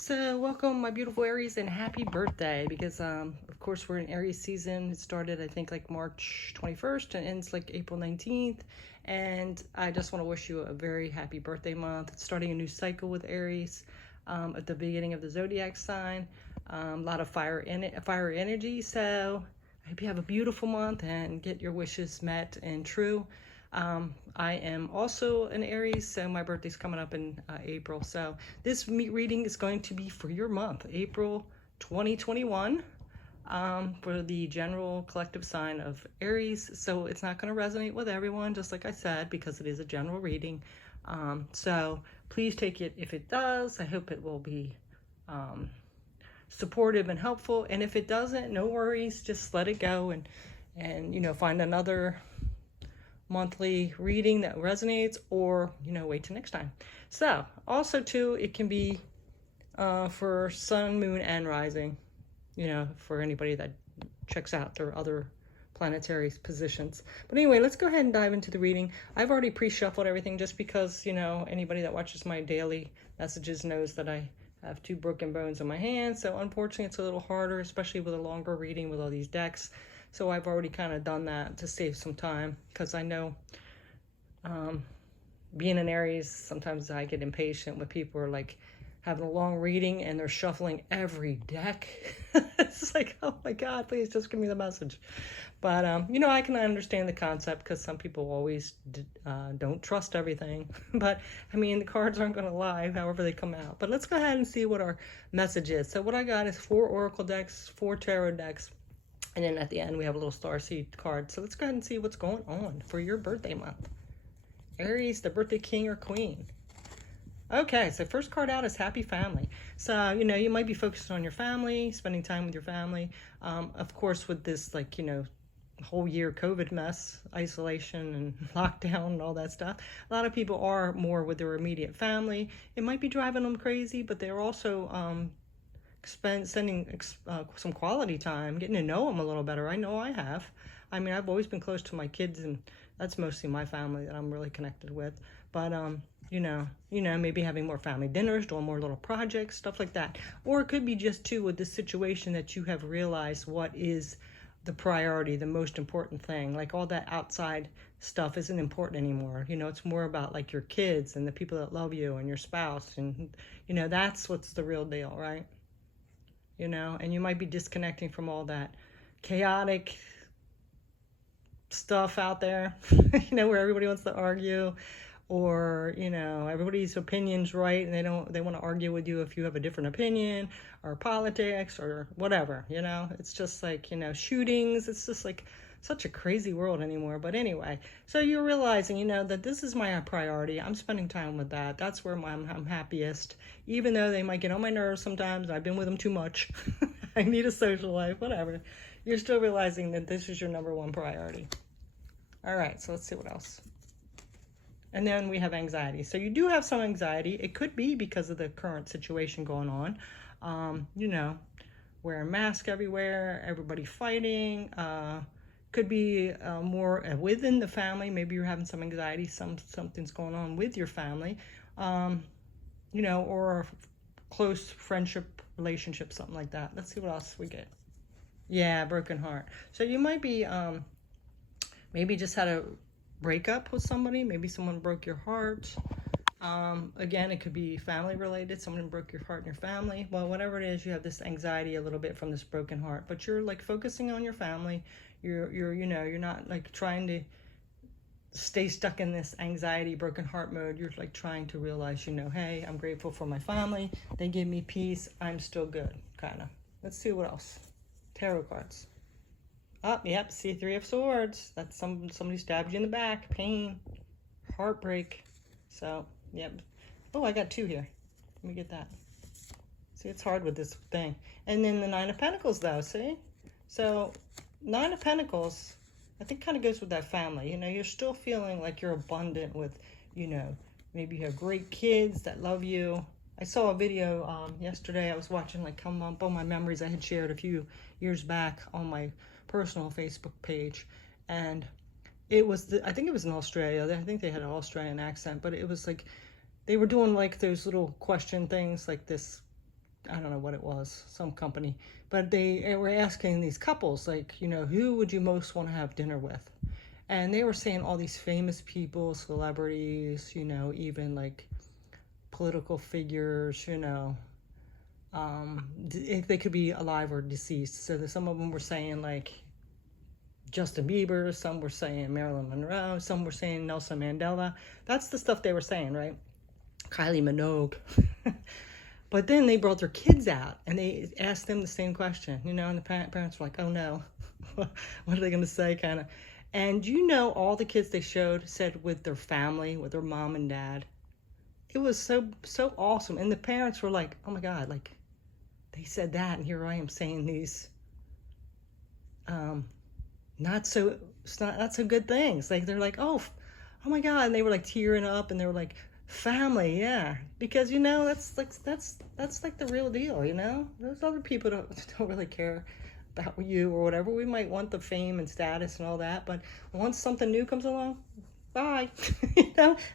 So welcome my beautiful Aries and happy birthday because of course we're in Aries season. It started I think like March 21st and ends like April 19th, and I just want to wish you a very happy birthday month. It's starting a new cycle with Aries at the beginning of the zodiac sign. A lot of fire energy, so I hope you have a beautiful month and get your wishes met and true. I am also an Aries, so my birthday's coming up in April. So this reading is going to be for your month, April 2021, for the general collective sign of Aries. So it's not going to resonate with everyone, just like I said, because it is a general reading. So please take it if it does. I hope it will be supportive and helpful. And if it doesn't, no worries, just let it go and you know, find another monthly reading that resonates, or you know, wait till next time. So also too, it can be for sun, moon, and rising, you know, for anybody that checks out their other planetary positions. But anyway, let's go ahead and dive into the reading. I've already pre-shuffled everything just because, you know, anybody that watches my daily messages knows that I have two broken bones in my hand, so unfortunately it's a little harder, especially with a longer reading with all these decks. So I've already kind of done that to save some time, because I know being an Aries, sometimes I get impatient when people are like having a long reading and they're shuffling every deck. It's like, oh my God, please just give me the message. But, you know, I can understand the concept because some people always don't trust everything. But, I mean, the cards aren't going to lie however they come out. But let's go ahead and see what our message is. So what I got is 4 Oracle decks, 4 Tarot decks, and then at the end, we have a little starseed card. So let's go ahead and see what's going on for your birthday month. Aries, the birthday king or queen. Okay, so first card out is happy family. So, you know, you might be focused on your family, spending time with your family. Of course, with this, like, you know, whole year COVID mess, isolation and lockdown and all that stuff, a lot of people are more with their immediate family. It might be driving them crazy, but they're also spending some quality time, getting to know them a little better. I know I have. I mean, I've always been close to my kids, and that's mostly my family that I'm really connected with. But you know, maybe having more family dinners, doing more little projects, stuff like that. Or it could be just too with this situation that you have realized what is the priority, the most important thing. Like all that outside stuff isn't important anymore. You know, it's more about like your kids and the people that love you and your spouse, and you know, that's what's the real deal, right? You know, and you might be disconnecting from all that chaotic stuff out there, you know, where everybody wants to argue, or, you know, everybody's opinion's right and they want to argue with you if you have a different opinion, or politics or whatever, you know. It's just like, you know, shootings. It's just like such a crazy world anymore. But anyway, so you're realizing, you know, that this is my priority. I'm spending time with that. That's where I'm happiest, even though they might get on my nerves sometimes. I've been with them too much. I need a social life, whatever. You're still realizing that this is your number one priority. All right, so let's see what else. And then we have anxiety. So you do have some anxiety. It could be because of the current situation going on. You know, wearing masks everywhere, everybody fighting. Could be more within the family. Maybe you're having some anxiety, something's going on with your family, you know, or close friendship, relationship, something like that. Let's see what else we get. Yeah, broken heart. So you might be maybe just had a breakup with somebody. Maybe someone broke your heart. Again, it could be family related. Someone broke your heart in your family. Well, whatever it is, you have this anxiety a little bit from this broken heart, but you're like focusing on your family. You're you know, you're not like trying to stay stuck in this anxiety, broken heart mode. You're like trying to realize, you know, hey, I'm grateful for my family. They give me peace. I'm still good, kind of. Let's see what else. Tarot cards. Oh, yep, see, 3 of Swords. That's somebody stabbed you in the back. Pain, heartbreak. So, yep. Oh, I got 2 here. Let me get that. See, it's hard with this thing. And then the 9 of Pentacles, though, see? So, 9 of Pentacles, I think kind of goes with that family. You know, you're still feeling like you're abundant with, you know, maybe you have great kids that love you. I saw a video yesterday. I was watching, like, come up on my memories I had shared a few years back on my personal Facebook page, and it was I think it was in Australia. I think they had an Australian accent, but it was like they were doing like those little question things, like this I don't know what it was, some company, but they were asking these couples, like, who would you most want to have dinner with? And they were saying all these famous people, celebrities, even like political figures, if they could be alive or deceased. So some of them were saying like Justin Bieber, some were saying Marilyn Monroe, some were saying Nelson Mandela. That's the stuff they were saying, right? Kylie Minogue. But then they brought their kids out and they asked them the same question, and the parents were like, oh no, what are they going to say, kind of. And all the kids they showed said with their family, with their mom and dad. It was so awesome. And the parents were like, oh my God, like they said that, and here I am saying these not so good things. Like they're like, oh my God, and they were like tearing up, and they were like, family, yeah, because that's like the real deal. Those other people don't really care about you or whatever. We might want the fame and status and all that, but once something new comes along, bye.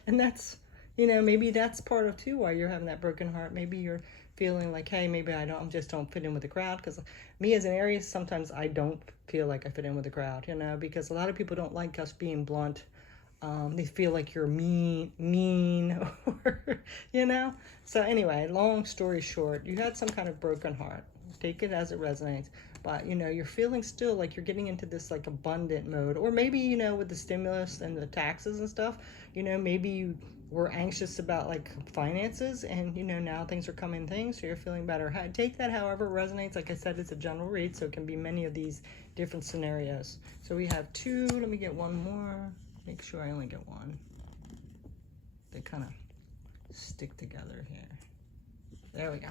And that's maybe that's part of too why you're having that broken heart. Maybe you're feeling like, hey, maybe I just don't fit in with the crowd. Because me as an Aries, sometimes I don't feel like I fit in with the crowd, because a lot of people don't like us being blunt. They feel like you're mean, or, So anyway, long story short, you had some kind of broken heart. Take it as it resonates. But, you're feeling still like you're getting into this like abundant mode. Or maybe, with the stimulus and the taxes and stuff, maybe you were anxious about like finances, and, now things are coming so you're feeling better. Take that however it resonates. Like I said, it's a general read, so it can be many of these different scenarios. So we have 2. Let me get one more. Make sure I only get one. They kind of stick together here. There we go.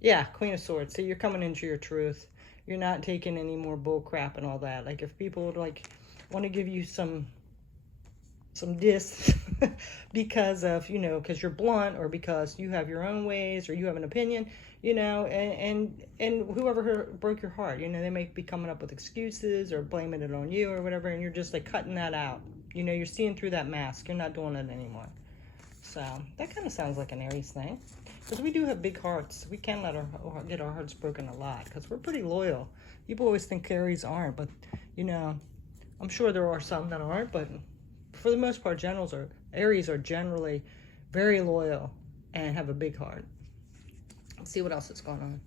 Yeah, Queen of Swords. So you're coming into your truth. You're not taking any more bull crap and all that. Like if people would like want to give you some diss because of, because you're blunt, or because you have your own ways, or you have an opinion, and whoever broke your heart, they might be coming up with excuses or blaming it on you or whatever, and you're just like cutting that out. You're seeing through that mask. You're not doing it anymore. So that kind of sounds like an Aries thing, because we do have big hearts. We can get our hearts broken a lot because we're pretty loyal. People always think Aries aren't, but I'm sure there are some that aren't, but for the most part, Aries are generally very loyal and have a big heart. Let's see what else is going on.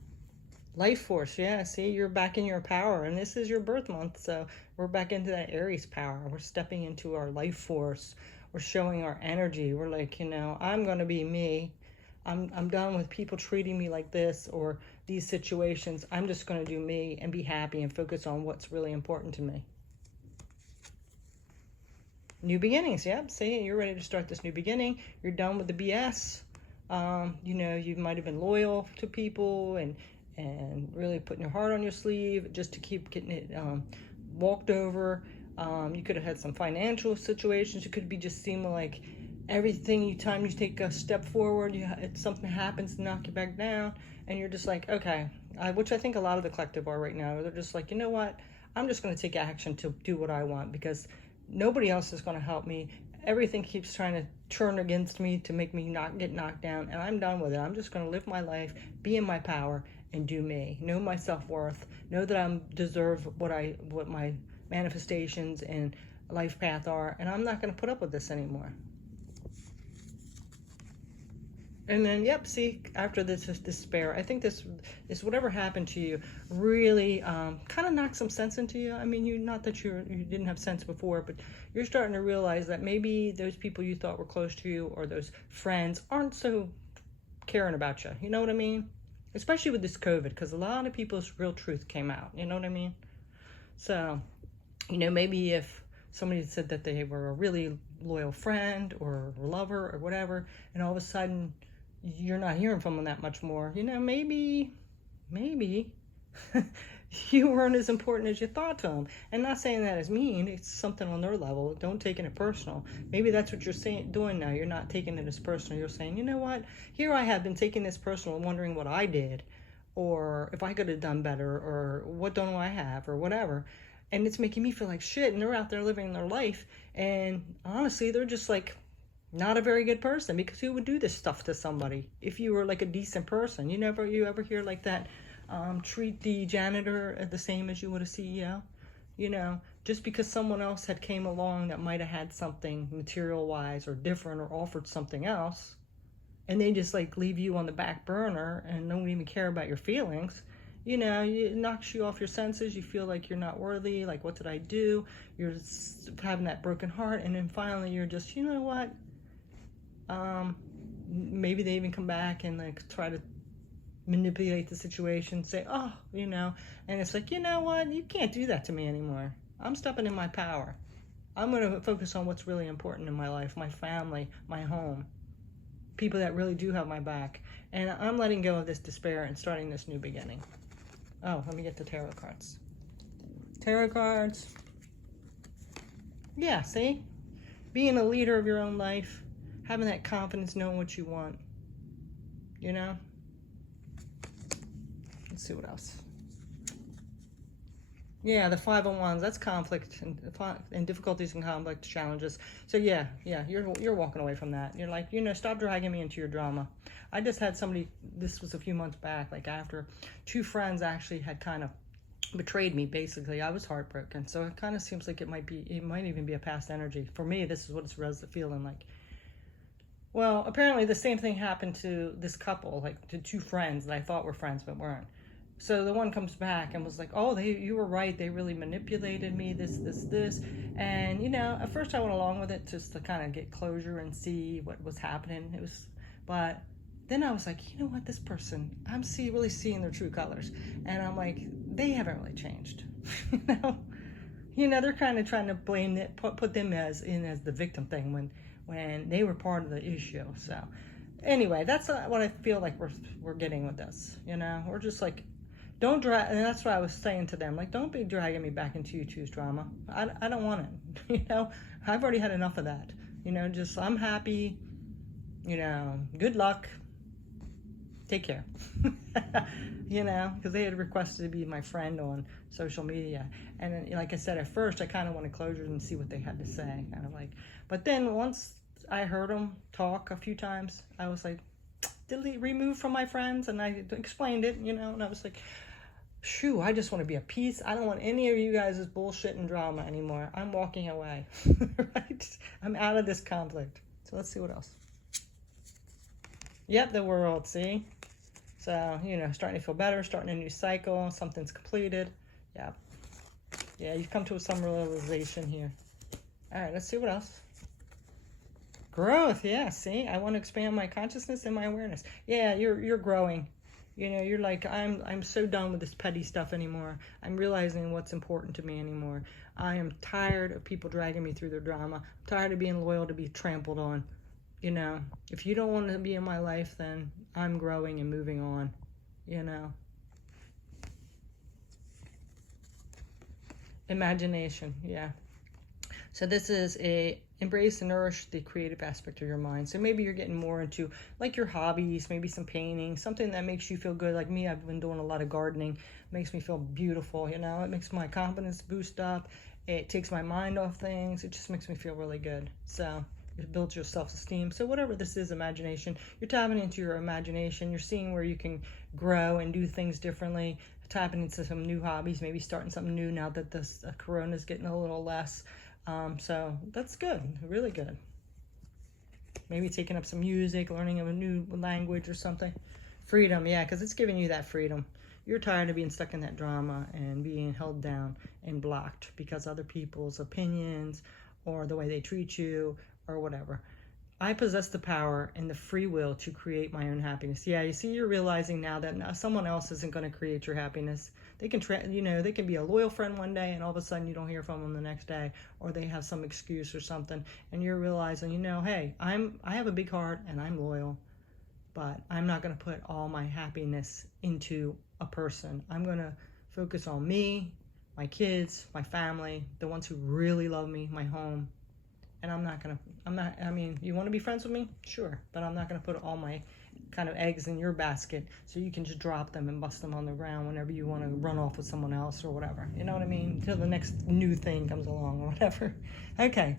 Life force, yeah. See, you're back in your power, and this is your birth month, so we're back into that Aries power. We're stepping into our life force. We're showing our energy. We're like, I'm going to be me. I'm done with people treating me like this or these situations. I'm just going to do me and be happy and focus on what's really important to me. New beginnings, yep. See, you're ready to start this new beginning. You're done with the BS. You might have been loyal to people and really putting your heart on your sleeve just to keep getting it walked over. You could have had some financial situations. You could be just seeming like everything time you take a step forward, something happens to knock you back down, and you're just like, okay, which I think a lot of the collective are right now. They're just like, you know what? I'm just going to take action to do what I want, because nobody else is going to help me. Everything keeps trying to turn against me to make me not get knocked down, and I'm done with it. I'm just going to live my life, be in my power, and do me. Know my self-worth. Know that I deserve what my manifestations and life path are, and I'm not going to put up with this anymore. And then, yep, see, after this despair, I think this whatever happened to you really kind of knocked some sense into you. I mean, not that you didn't have sense before, but you're starting to realize that maybe those people you thought were close to you or those friends aren't so caring about you. You know what I mean? Especially with this COVID, because a lot of people's real truth came out. You know what I mean? So, maybe if somebody said that they were a really loyal friend or lover or whatever, and all of a sudden you're not hearing from them that much more, maybe you weren't as important as you thought to them. And not saying that as mean, it's something on their level. Don't take it personal. Maybe that's what you're doing now. You're not taking it as personal. You're saying, you know what? Here I have been taking this personal and wondering what I did, or if I could have done better, or what don't I have, or whatever. And it's making me feel like shit. And they're out there living their life. And honestly, they're just like Not a very good person, because who would do this stuff to somebody if you were like a decent person? You ever hear like that, treat the janitor the same as you would a CEO? Just because someone else had came along that might have had something material wise or different or offered something else, and they just like leave you on the back burner and don't even care about your feelings, it knocks you off your senses. You feel like you're not worthy. Like, what did I do? You're having that broken heart. And then finally you're just, you know what? Maybe they even come back and like try to manipulate the situation, say, oh, and it's like, you know what? You can't do that to me anymore. I'm stepping in my power. I'm going to focus on what's really important in my life, my family, my home, people that really do have my back. And I'm letting go of this despair and starting this new beginning. Oh, let me get the tarot cards. Tarot cards. Yeah, see? Being a leader of your own life, having that confidence, knowing what you want. Let's see what else. Yeah, the Five of Wands, that's conflict and difficulties and conflict challenges. So yeah, you're walking away from that. You're like, stop dragging me into your drama. I just had somebody, this was a few months back, like after 2 friends actually had kind of betrayed me, basically. I was heartbroken. So it kind of seems like it might even be a past energy. For me, this is what it's feeling like. Well, apparently the same thing happened to this couple, like to 2 friends that I thought were friends but weren't. So the one comes back and was like, oh, you were right. They really manipulated me, this. And, at first I went along with it just to kind of get closure and see what was happening. But then I was like, you know what, this person, I'm really seeing their true colors. And I'm like, they haven't really changed. They're kind of trying to blame it, put them as the victim thing when they were part of the issue. So anyway, that's what I feel like we're getting with this. We're just like, don't drag, and that's what I was saying to them. Like, don't be dragging me back into you two's drama. I don't want it. I've already had enough of that. Just I'm happy. Good luck. Take care. Because they had requested to be my friend on social media, and like I said, at first I kind of wanted closure and see what they had to say, kind of like. But then once I heard them talk a few times, I was like, remove from my friends, and I explained it, and I was like, shoo, I just want to be at peace. I don't want any of you guys' bullshit and drama anymore. I'm walking away. Right? I'm out of this conflict. So let's see what else. Yep, the World, see? So, starting to feel better, starting a new cycle, something's completed. Yeah. Yeah, you've come to some realization here. All right, let's see what else. Growth, yeah, see? I want to expand my consciousness and my awareness. Yeah, you're growing. You're like, I'm so done with this petty stuff anymore. I'm realizing what's important to me anymore. I am tired of people dragging me through their drama. I'm tired of being loyal to be trampled on. If you don't want to be in my life, then I'm growing and moving on. Imagination, yeah. So this is embrace and nourish the creative aspect of your mind. So maybe you're getting more into like your hobbies, maybe some painting, something that makes you feel good. Like me, I've been doing a lot of gardening. It makes me feel beautiful, it makes my confidence boost up. It takes my mind off things. It just makes me feel really good. So it builds your self-esteem. So whatever this is, imagination, you're tapping into your imagination. You're seeing where you can grow and do things differently, tapping into some new hobbies, maybe starting something new now that this corona's getting a little less. So that's good, really good. Maybe taking up some music, learning a new language or something. Freedom, yeah, because it's giving you that freedom. You're tired of being stuck in that drama and being held down and blocked because other people's opinions or the way they treat you or whatever. I possess the power and the free will to create my own happiness. Yeah, you see, you're realizing now that someone else isn't going to create your happiness. They can, they can be a loyal friend one day, and all of a sudden you don't hear from them the next day, or they have some excuse or something, and you're realizing, hey, I have a big heart and I'm loyal, but I'm not going to put all my happiness into a person. I'm going to focus on me, my kids, my family, the ones who really love me, my home. And you want to be friends with me? Sure. But I'm not going to put all my kind of eggs in your basket so you can just drop them and bust them on the ground whenever you want to run off with someone else or whatever. You know what I mean? Until the next new thing comes along or whatever. Okay.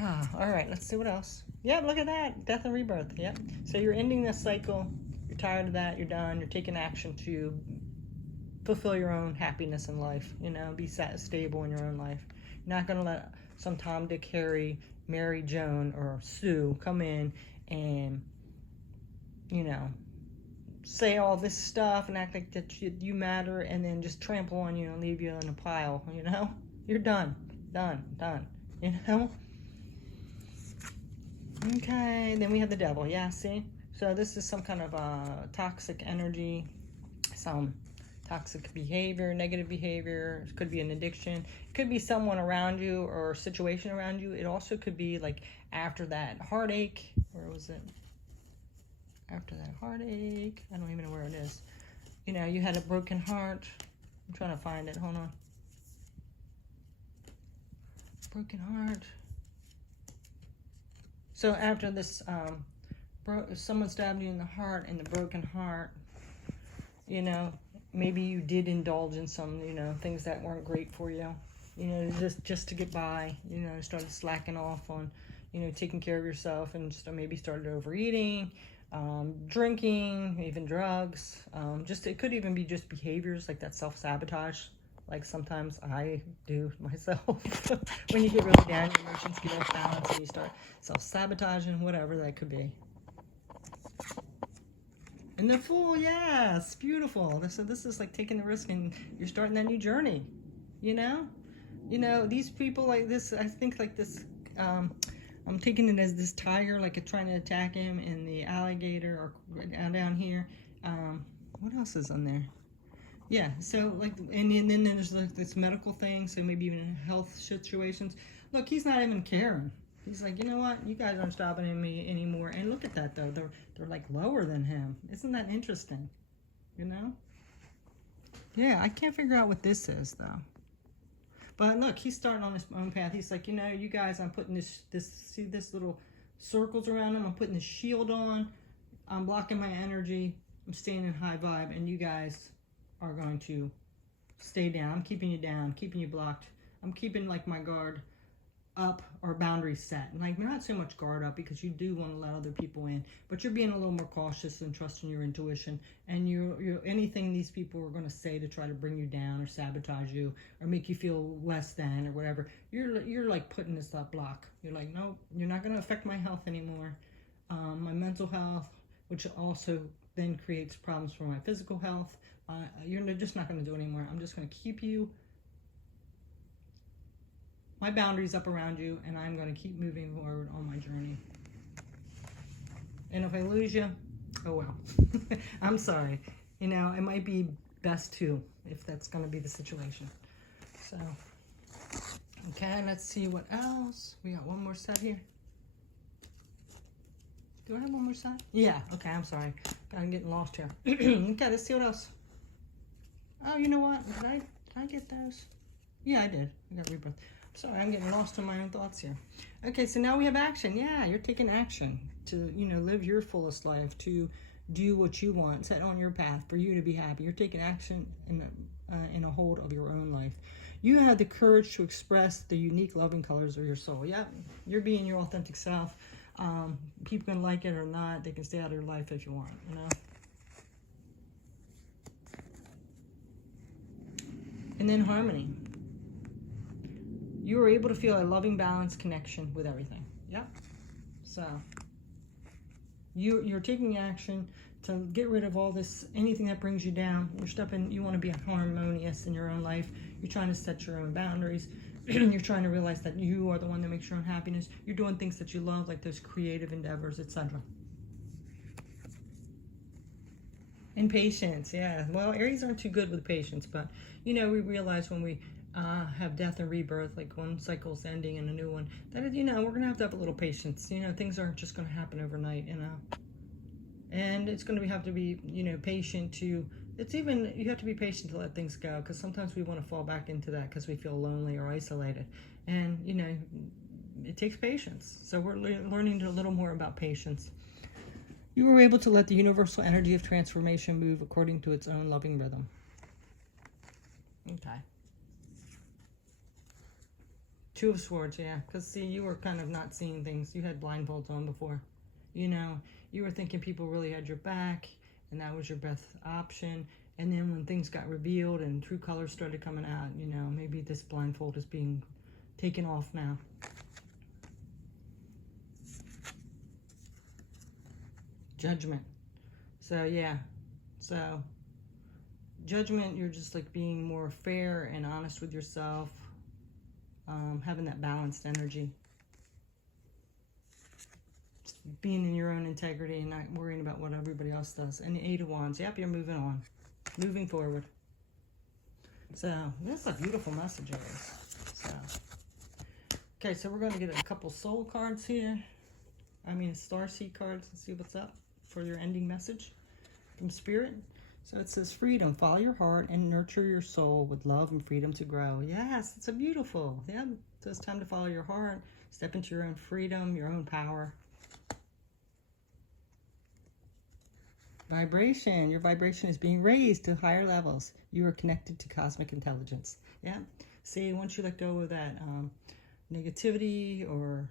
All right, let's see what else. Yep, look at that. Death and rebirth. Yep. So you're ending this cycle. You're tired of that. You're done. You're taking action to fulfill your own happiness in life. Be stable in your own life. You're not going to let some Tom, Dick, Harry, Mary, Joan, or Sue come in and, say all this stuff and act like that you matter, and then just trample on you and leave you in a pile. You're done. Done. Okay, then we have the devil. Yeah, see? So this is some kind of toxic energy, some toxic behavior, negative behavior. It could be an addiction. It could be someone around you or a situation around you. It also could be like after that heartache. Where was it? After that heartache. I don't even know where it is. You had a broken heart. I'm trying to find it. Hold on. Broken heart. So after this, someone stabbed you in the heart and the broken heart, maybe you did indulge in some, things that weren't great for you, just to get by, started slacking off on, taking care of yourself, and just maybe started overeating, drinking, even drugs. It could even be just behaviors like that self-sabotage. Like sometimes I do myself. When you get really down, your emotions get off balance and you start self-sabotaging, whatever that could be. And the Fool, yes, beautiful. So this is like taking the risk and you're starting that new journey, these people like this, I think like this, I'm taking it as this tiger, like trying to attack him, and the alligator or down here. What else is on there? Yeah, so like, and then there's like this medical thing, so maybe even health situations. Look, he's not even caring. He's like, you know what? You guys aren't stopping me anymore. And look at that, though. They're like lower than him. Isn't that interesting? Yeah, I can't figure out what this is, though. But look, he's starting on his own path. He's like, you guys, I'm putting see this little circles around him. I'm putting this shield on. I'm blocking my energy. I'm staying in high vibe, and you guys are going to stay down. I'm keeping you down, keeping you blocked. I'm keeping like my guard up or boundaries set. And like not so much guard up, because you do want to let other people in, but you're being a little more cautious and trusting your intuition. And you anything these people are going to say to try to bring you down or sabotage you or make you feel less than or whatever, you're like putting this up block. You're like, no, you're not going to affect my health anymore. My mental health, which also then creates problems for my physical health. You're just not going to do it anymore. I'm just going to keep my boundaries up around you, and I'm going to keep moving forward on my journey. And if I lose you, oh well. I'm sorry. It might be best too, if that's going to be the situation. So, okay, let's see what else. We got one more set here. Do I have one more set? Yeah, okay, I'm sorry. I'm getting lost here. Okay, let's see what else. Oh, you know what? Did I get those? Yeah, I did. I got rebirth. Sorry, I'm getting lost in my own thoughts here. Okay, so now we have action. Yeah, you're taking action to, live your fullest life, to do what you want, set on your path for you to be happy. You're taking action in a hold of your own life. You have the courage to express the unique loving colors of your soul. Yeah, you're being your authentic self. People can like it or not. They can stay out of your life if you want, And then harmony. You are able to feel a loving, balanced connection with everything. Yeah. So you're taking action to get rid of all this, anything that brings you down. You want to be harmonious in your own life. You're trying to set your own boundaries. You're trying to realize that you are the one that makes your own happiness. You're doing things that you love, like those creative endeavors, etc. And patience, yeah. Well, Aries aren't too good with patience, but we realize when we have death and rebirth, like one cycle's ending and a new one, that we're gonna have to have a little patience. Things aren't just gonna happen overnight, and it's gonna have to be patient to. You have to be patient to let things go, because sometimes we want to fall back into that because we feel lonely or isolated, and it takes patience. So we're learning a little more about patience. You were able to let the universal energy of transformation move according to its own loving rhythm. Okay. Two of Swords, yeah. Because, see, you were kind of not seeing things. You had blindfolds on before. You know, you were thinking people really had your back, and that was your best option. And then when things got revealed and true colors started coming out, you know, maybe this blindfold is being taken off now. Judgment. So, yeah. So, Judgment, you're just like being more fair and honest with yourself. Having that balanced energy. Just being in your own integrity and not worrying about what everybody else does. And the Eight of Wands. Yep, you're moving on. Moving forward. So, this is a beautiful message, Aries. So, okay, so we're going to get a couple soul cards here. I mean, starseed cards, and see what's up for your ending message from Spirit. So it says freedom. Follow your heart and nurture your soul with love and freedom to grow. Yes, it's a beautiful. Yeah, so it's time to follow your heart. Step into your own freedom, your own power. Vibration. Your vibration is being raised to higher levels. You are connected to cosmic intelligence. Yeah. See, once you let go of that negativity or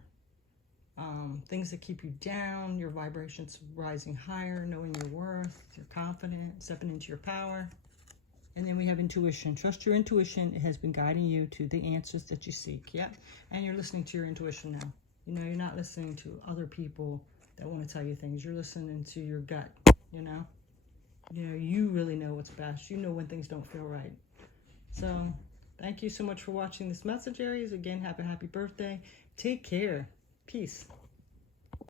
things that keep you down, your vibration's rising higher, knowing your worth, you're confident, stepping into your power. And then we have intuition. Trust your intuition. It has been guiding you to the answers that you seek. Yeah. And you're listening to your intuition now. You know, you're not listening to other people that want to tell you things. You're listening to your gut, you know. You really know what's best. You know when things don't feel right. So, thank you so much for watching this message, Aries. Again, happy birthday. Take care. Peace.